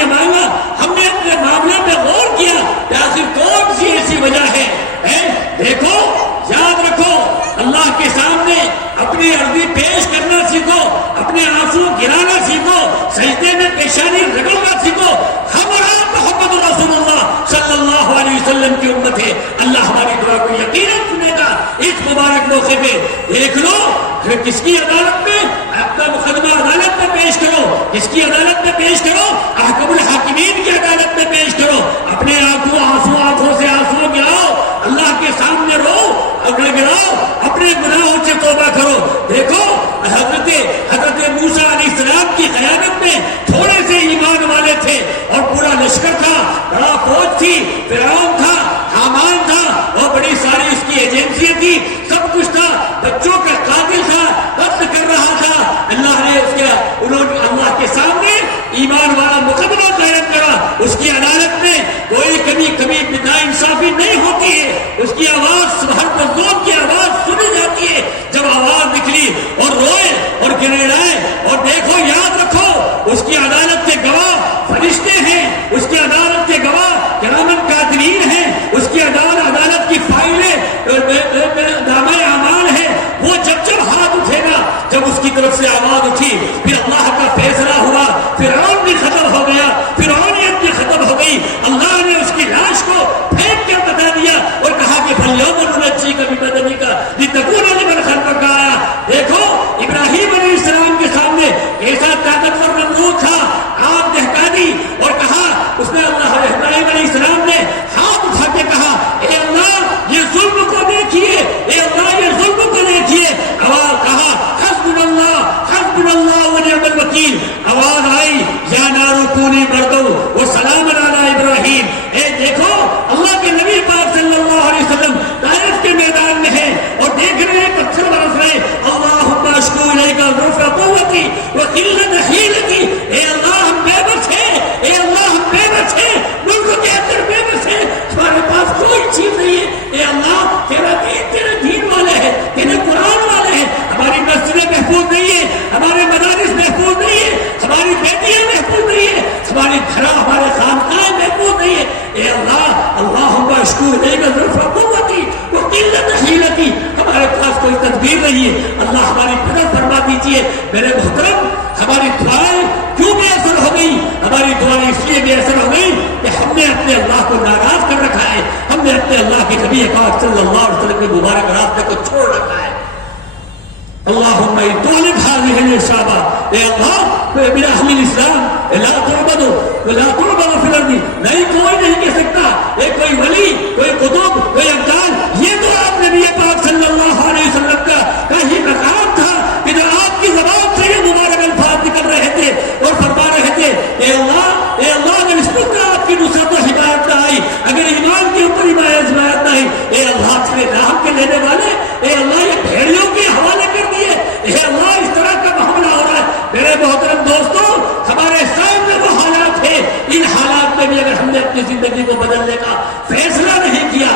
لیے مانگا، ہم نے اپنے معاملے میں غور کیا کہ آخر کون سی ایسی وجہ ہے؟ دیکھو، یاد رکھو، اللہ کے سامنے اپنی عرضی پیش کرنا سیکھو، اپنے آنسو گرانا سیکھو، سجدے میں پیشانی رگڑنا سیکھو۔ ہم اور آپ محمد رسول اللہ صلی اللہ علیہ وسلم کی امت ہے، اللہ ہماری دعا کو یقیناً سنے گا۔ اس مبارک موقع پہ دیکھ لو، کس کی عدالت میں اپنا مقدمہ عدالت میں پیش کرو، کس کی عدالت میں پیش کرو، احکم الحاکمین کی عدالت میں پیش کرو، اپنے آنکھوں سے آنسو گراؤ، اللہ کے سامنے رو اور گراؤ، اپنے گناہوں سے توبہ کرو۔ دیکھو، حضرت موسیٰ علیہ السلام کی قیادت میں تھوڑے سے ایمان والے تھے اور پورا لشکر تھا، بڑا فوج تھی، فرعون تھا، حامان تھا اور بڑی ساری اس کی ایجنسیاں تھی، سب کچھ تھا، بچوں کا قاتل تھا، قتل کر رہا تھا۔ انہوں نے اللہ کے سامنے ایمان والا مقدمہ قائم کرا، اس کی عدالت میں کوئی کبھی ناانصافی نہیں ہوتی ہے، اس کی آواز ہر مظلوم کی آواز سنی جاتی ہے۔ جب آواز نکلی اور روئے اور گڑگڑائے، اور دیکھو، یاد رکھو، اس کی عدالت کے گواہ فرشتے ہیں، اس کی عدالت کے گواہ کرامن کاتبین ہیں، اس کی عدالت کی فائلیں نامہ اعمال ہے۔ وہ جب ہاتھ اٹھے گا، جب اس کی طرف سے آواز اٹھی، پھر اللہ کا فیصلہ ہوا، فرعون بھی ختم ہو گیا، فرعونیت بھی ختم ہو گئی۔ اللہ نے اس کی لاش کو پھینک کر بتا دیا اور کہا کہ فَالْيَوْمَ نُنَجِّيكَ بِبَدَنِكَ لِتَكُونَ لِمَنْ خَلْفَكَ آیَةً۔ دیکھو، ابراہیم علیہ السلام کے سامنے ایسا طاقتور نمرود تھا، آگ دہکا دی اور کہا، اس نے ابراہیم علیہ السلام نے ہاتھ اٹھا کے کہا، اے اللہ، یہ ظلم کو دیکھیے، اے اللہ، یہ ظلم کو دیکھیے۔ آواز کہا، حسبنا اللہ ونعم الوکیل۔ آواز آئی، یا نار کونی بردو وسلام علی ابراہیم۔ اے دیکھو، اللہ کے نبی پاک صلی اللہ علیہ وسلم طائف کے میدان میں ہیں اور دیکھ رہے ہیں پتھر برس رہے، اللہم اشکو الیک ضعف قوتی وقلت حیلتی۔ اے اللہ، ہم بے بس ہیں، اے اللہ، ہم بے بس ہیں، ملک کے اندر بے بس ہیں، ہمارے پاس کوئی چیز نہیں ہے۔ اے اللہ، تیرا دین والے ہیں، تیرے قرآن والے ہیں، ہماری مسجدیں محفوظ نہیں ہے، ہمارے مدارس محفوظ نہیں ہے، ہماری بیٹیاں محفوظ نہیں ہے، ہمارے گھر، ہمارے خانقاہیں محفوظ نہیں ہے۔ اے اللہ، اللہم اشکو الیک ضعف قوتی وقلت حیلتی۔ ہمارے پاس کوئی تدبیر نہیں ہے، اللہ ہماری مدد فرما دیجیے۔ میرے محترم، ہماری دعائیں کیوں بے اثر ہو گئی؟ ہماری دعائیں اس لیے بے اثر ہو گئی کہ ہم نے اپنے اللہ کو ناراض کر رکھا ہے، ہم نے اپنے اللہ کے نبی پاک صلی اللہ علیہ وسلم کے مبارک راستے کو چھوڑ رکھا ہے۔ اللہم طالب هذه الإصابة، اے اللہ، من اہل الاسلام لا تعبد فی الارض، نہیں، کوئی نہیں کہہ سکتا، کوئی ولی، کوئی قطب، کوئی ابدال، یہ تو آپ نبی پاک صلی اللہ علیہ وسلم کا ہی مقام تھا کہ جو آپ کی زبان سے یہ مبارک الفاظ نکل رہے تھے اور فرما رہے تھے، اے اللہ، اگر اس پر آپ کی نصرت و ہدایت نہ آئی، اگر ایمان کے اوپر ہدایت نہ آئی، اے اللہ، اپنے نام کے لینے والے، اے اللہ، یہ بھیڑیوں کے حوالے کر دیے، اے اللہ، اس طرح کا معاملہ ہو رہا ہے۔ میرے محترم دوستوں، ہمارے سامنے وہ حالات ہیں، ان حالات میں بھی اگر ہم نے اپنی زندگی کو بدلنے کا فیصلہ نہیں کیا،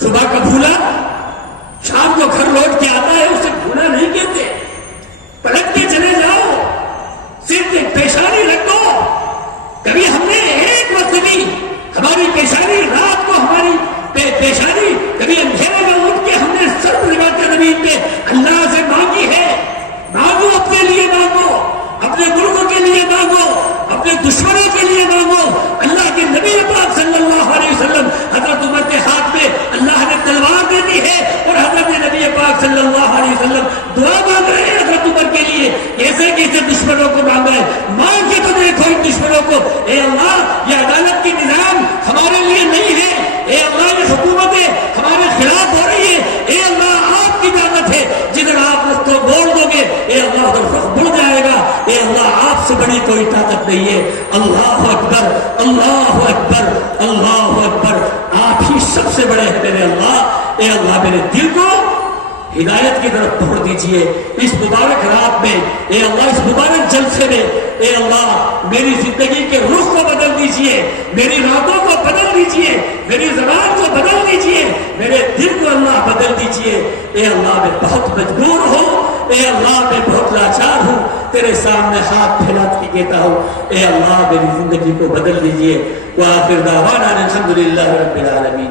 صبح کا بھولا شام کو گھر لوٹ کے آتا ہے، اسے بھولا نہیں کہتے، پلٹ کے چلے جاؤ، صرف ایک پیشانی رکھ دو۔ کبھی ہم نے ایک وقت بھی ہماری پیشانی، رات کو ہماری پیشانی کبھی اندھیرے میں اٹھ کے ہم نے سر لگا کے زمین پہ اللہ سے مانگی ہے؟ مانگو، اپنے لیے مانگو، اپنے ملک کے لیے مانگو، اپنے دشمنوں کے لیے مانگو۔ اللہ کے نبی پاک صلی اللہ علیہ وسلم، حضرت عمر کے ہاتھ میں اللہ نے تلوار دے دی ہے اور حضرت نبی پاک صلی اللہ علیہ وسلم دعا مانگ رہے ہیں حضرت عمر کے لیے، ایسے کیسے دشمنوں کو مانگ رہے ہیں؟ مانگ کے تو دیکھو ان دشمنوں کو، اے اللہ، یہ عدالت کی نظام ہمارے لیے نہیں ہے، اے اللہ، یہ حکومتیں ہمارے خلاف ہو رہی ہے، اے اللہ، آپ کی دعوت ہے، جدھر آپ اس کو موڑ دو گے، اے اللہ، ادھر رخ مڑ جائے گا۔ اے اللہ، آپ سے بڑی کوئی طاقت نہیں ہے۔ اللہ اکبر، اللہ اکبر، اللہ اکبر، آپ ہی سب سے بڑے ہیں میرے اللہ۔ اے اللہ، میرے دل کو ہدایت کی طرف پکڑ دیجئے اس مبارک رات میں، اے اللہ، اس مبارک جلسے میں، اے اللہ، میری زندگی کے رخ کو بدل دیجئے، میری راتوں کو بدل دیجئے، میری زبان کو بدل دیجئے، میرے دل کو اللہ بدل دیجئے۔ اے اللہ، میں بہت مجبور ہوں، اے اللہ میں بہت لاچار ہوں، تیرے سامنے ہاتھ پھیلا کے کہتا ہوں اے اللہ میری زندگی کو بدل دیجئے۔ وآخر دعوانا الحمدللہ رب العالمین۔